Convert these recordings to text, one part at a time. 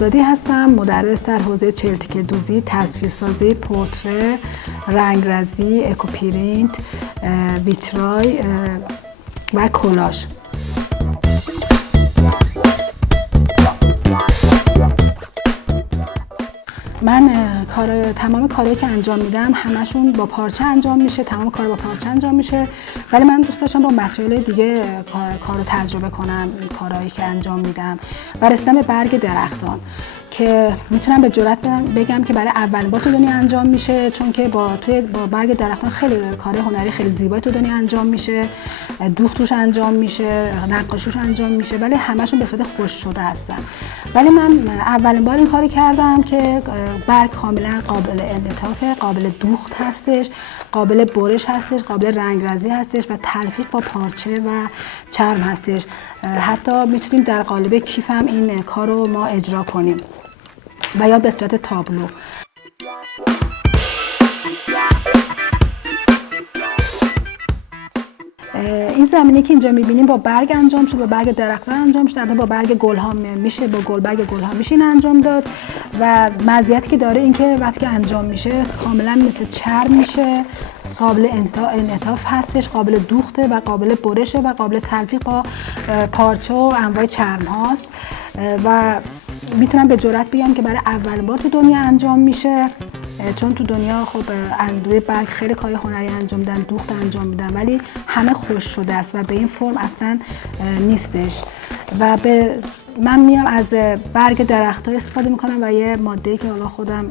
آزادی هستم، مدرس در حوزه چلتیکه دوزی، تصویرسازی، پورتره، رنگرزی، اکوپرینت، ویترای و کلاژ. من تمام کارهایی که انجام میدم همشون با پارچه انجام میشه، تمام کار با پارچه انجام میشه، ولی من دوست داشتم با متریال دیگه کارو تجربه کنم، کارهایی که انجام میدم و رسیدم به برگ درختان که میتونم به جرئت بگم که برای اولین بار تو دنیا انجام میشه، چون که با برگ درختان خیلی کار هنری خیلی زیبایی تو دنیا انجام میشه، دوخت توش انجام میشه، نقاشیش انجام میشه، ولی همشون به صورت خشک شده هستن. ولی من اولین بار این کاری کردم که برگ کاملا قابل انعطافه، قابل دوخت هستش، قابل برش هستش، قابل رنگرزی هستش و تلفیق با پارچه و چرم هستش. حتی میتونیم در قالب کیف هم این کار رو ما اجرا کنیم و یا به صورت تابلو. این زمینی که اینجا میبینیم با برگ انجام شد، با برگ درختان انجام شد، با برگ گلها میشه، با برگ گلها میشه این انجام داد و مزیتی که داره این که وقتی که انجام میشه کاملا مثل چرم میشه، قابل انعطاف هستش، قابل دوخته و قابل برشه و قابل تلفیق با پارچه و انواع چرم هاست و میتونم به جرئت بگم که برای اولین بار تو دنیا انجام میشه، چون تو دنیا خب روی برگ خیلی کار هنری انجام میدن، دوخت انجام میدن، ولی همه خشک شده است و به این فرم اصلا نیستش و من میام از برگ درخت‌ها استفاده میکنم و یه ماده‌ای که حالا خودم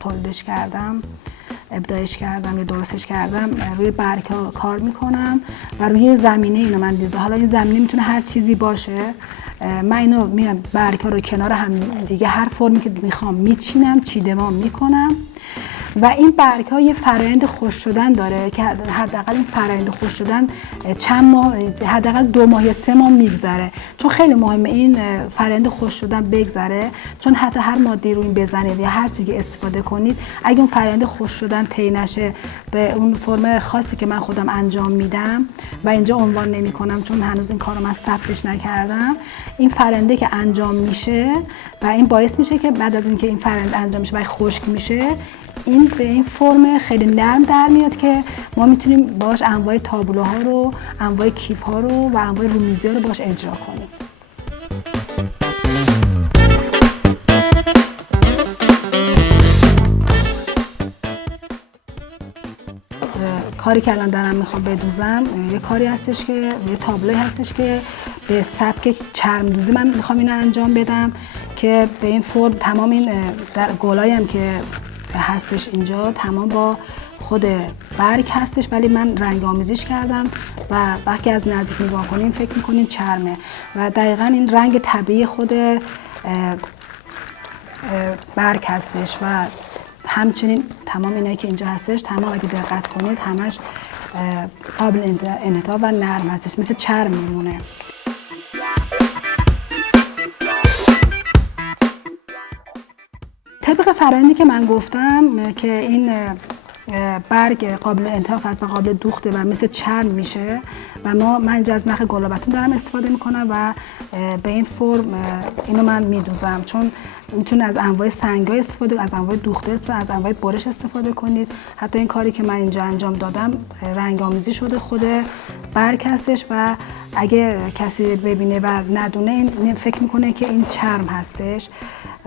تولیدش کردم، ابداعش کردم یا درستش کردم، روی برگ‌ها کار میکنم و روی زمینه اینو من دیزاین. حالا این زمینه میتونه هر چیزی باشه، من اینو میام برگ‌ها رو کنار هم دیگه هر فرمی که میخوام میچینم، چیدمان میکنم و این برگ‌ها یه فرآیند خشک شدن داره که حداقل این فرآیند خشک شدن چند ماه، حداقل 2 ماه یا 3 ماه میگذره، چون خیلی مهمه این فرآیند خشک شدن بگذره، چون حتی هر ماده رو این بزنید یا هر چیزی استفاده کنید اگه اون فرآیند خشک شدن طی نشه به اون فرم خاصی که من خودم انجام میدم و اینجا عنوان نمی‌کنم چون هنوز این کارو من ثبتش نکردم، این فرآینده که انجام میشه و این باعث میشه که بعد از اینکه این فرآیند انجام میشه و خشک میشه این به این فرم خیلی نرم در میاد که ما میتونیم باش انواع تابلوها رو، انواع کیف ها رو و انواع رومیزی ها رو باش اجرا کنیم. کاری که الان دارم میخوام بدوزم یه کاری هستش که یه تابلوی هستش که به سبک چرم دوزی من میخوام اینو انجام بدم که به این فرم تمام این در گلایی هم که هستش اینجا تمام با خود برگ هستش، ولی من رنگ آمیزیش کردم و وقتی از نزدیک نگاه کنیم فکر میکنیم چرمه و دقیقا این رنگ طبیعی خود برگ هستش و همچنین تمام اینایی که اینجا هستش تمام اگه دقت کنید همش قابل انعطاف و نرم هستش، مثل چرم میمونه. طبق فرآیندی که من گفتم که این برگ قابل انعطاف است و قابل دوخته و مثل چرم میشه و من اینجا از نخ گلابتون دارم استفاده میکنم و به این فرم اینو من میدوزم، چون میتونه از انواع سنگ‌ها استفاده، از انواع دوخته است و از انواع برش استفاده کنید. حتی این کاری که من اینجا انجام دادم رنگ آمیزی شده خود برگ هستش و اگه کسی ببینه و ندونه این فکر میکنه که این چرم هستش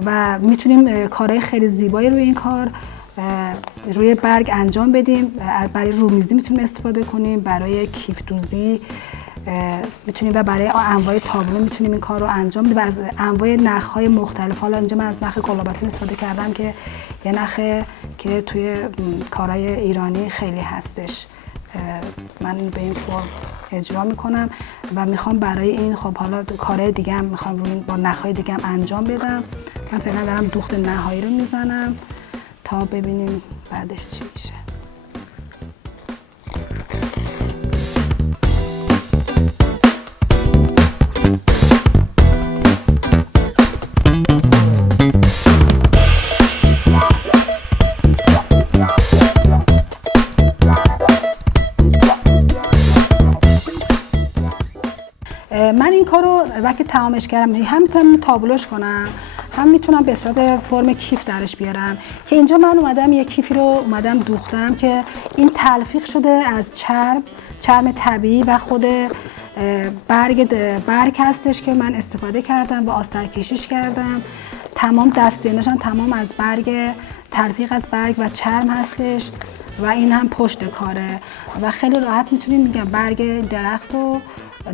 و میتونیم کارهای خیلی زیبایی روی این کار روی برگ انجام بدیم. برای رومیزی میتونیم استفاده کنیم، برای کیف دوزی میتونیم و برای انواع تابلو میتونیم این کار رو انجام بدیم و از انواع نخ‌های مختلف. حالا اینجا من از نخ گلابتون استفاده کردم که یه نخه که توی کارهای ایرانی خیلی هستش. من به این فرم اجرا میکنم و میخوام برای این خب حالا کارهای دیگه هم میخوام روی با نخ‌های دیگه هم انجام بدم. من فعلا دارم دوخت نهایی رو میزنم تا ببینیم بعدش چی میشه. من این کارو وقتی تمامش کردم هم میتونم تابلوش کنم، هم میتونم به صورت فرم کیف درش بیارم که اینجا من اومدم یه کیفی رو دوختم که این تلفیق شده از چرم طبیعی و خود برگ هستش که من استفاده کردم و آستر کشیش کردم. تمام دستینش هم تمام از تلفیق از برگ و چرم هستش و این هم پشت کاره و خیلی راحت میتونیم میگم برگ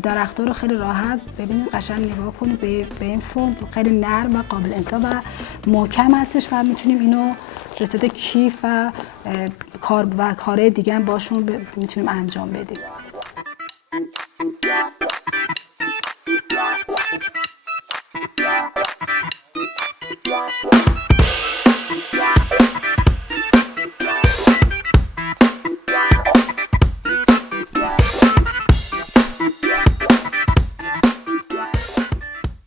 درخت رو خیلی راحت ببینید قشنگ نگاه کنید به این فرم خیلی نرم و قابل انتها و محکم هستش و میتونیم اینو به صورت کیف و کارهای دیگه هم باشون میتونیم انجام بدیم.